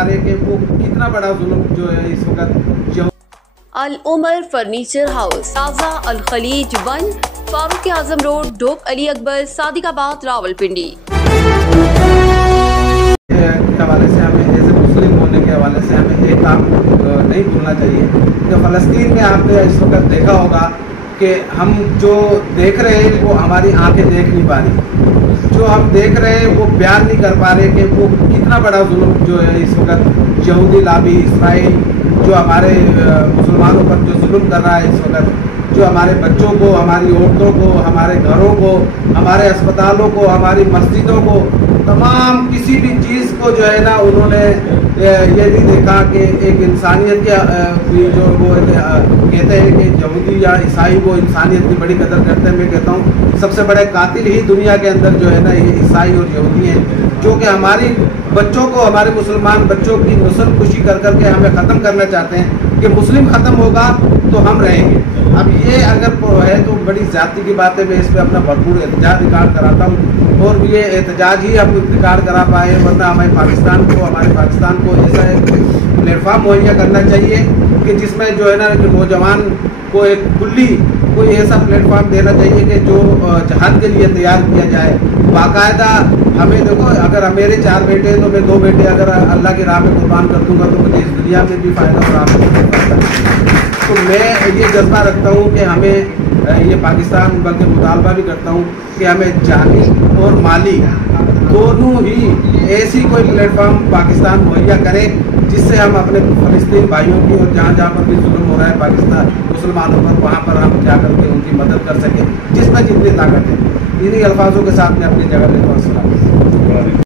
पा रहे कि वो कितना बड़ा जुल्म जो है इस वक्त। अल उमर फर्नीचर हाउस, ताज़ा अल खलीज 1, फारूक आजम रोड, डोक अली अकबर, सादिकाबाद, रावलपिंडी। हवाले से हमें एज ए मुस्लिम होने के हवाले से हमें एक काम नहीं भूलना चाहिए कि फ़लस्तीन में आपने इस वक्त देखा होगा कि हम जो देख रहे हैं वो हमारी आंखें देख नहीं पा रही, जो हम देख रहे हैं वो बयान नहीं कर पा रहे कि वो कितना बड़ा जुल्म जो है इस वक्त यहूदी लाबी इसराइल जो हमारे मुसलमानों पर जो जुल्म कर रहा है इस वक्त, जो हमारे बच्चों को, हमारी औरतों को, हमारे घरों को, हमारे अस्पतालों को, हमारी मस्जिदों को, तमाम किसी भी चीज़ को जो है ना उन्होंने ये नहीं देखा कि एक इंसानियत के जो वो कहते हैं कि यहूदी या ईसाई वो इंसानियत की बड़ी कदर करते हैं। मैं कहता हूँ सबसे बड़े कातिल ही दुनिया के अंदर जो है ना ये ईसाई और यहूदी हैं, जो कि हमारी बच्चों को, हमारे मुसलमान बच्चों की नस्ल खुशी कर करके हमें ख़त्म करना चाहते हैं कि मुस्लिम ख़त्म होगा तो हम रहेंगे। अब ये अगर है तो बड़ी ज़्यादती की बात है। मैं इस पर अपना भरपूर एहतजाज रिकॉर्ड कराता हूँ और ये एहतजाज ही हम रिकॉर्ड करा पाए, वरना हमें हमारे पाकिस्तान को ऐसा एक प्लेटफार्म मुहैया करना चाहिए कि जिसमें जो है ना कि नौजवान को एक खुली कोई ऐसा प्लेटफार्म देना चाहिए कि जो जहाद के लिए तैयार किया जाए बाकायदा। हमें देखो, अगर मेरे 4 बेटे हैं तो मैं 2 बेटे अगर अल्लाह की राह में कुर्बान कर दूंगा तो मुझे इस दुनिया में भी फ़ायदा और आखिरत में फ़ायदा। तो मैं ये जज्बा रखता हूँ कि हमें ये पाकिस्तान बल्कि मुतालबा भी करता हूँ कि हमें जानी और माली दोनों ही ऐसी कोई प्लेटफार्म पाकिस्तान मुहैया करे जिससे हम अपने फ़लस्तीन भाइयों की और जहाँ जहाँ पर भी जुल्म हो रहा है पाकिस्तान मुसलमानों पर, वहाँ पर हम जाकर के उनकी मदद कर सकें जिसमें जितनी ताकत है। इन्हीं अल्फाजों के साथ मैं अपनी जगह लेता हूँ।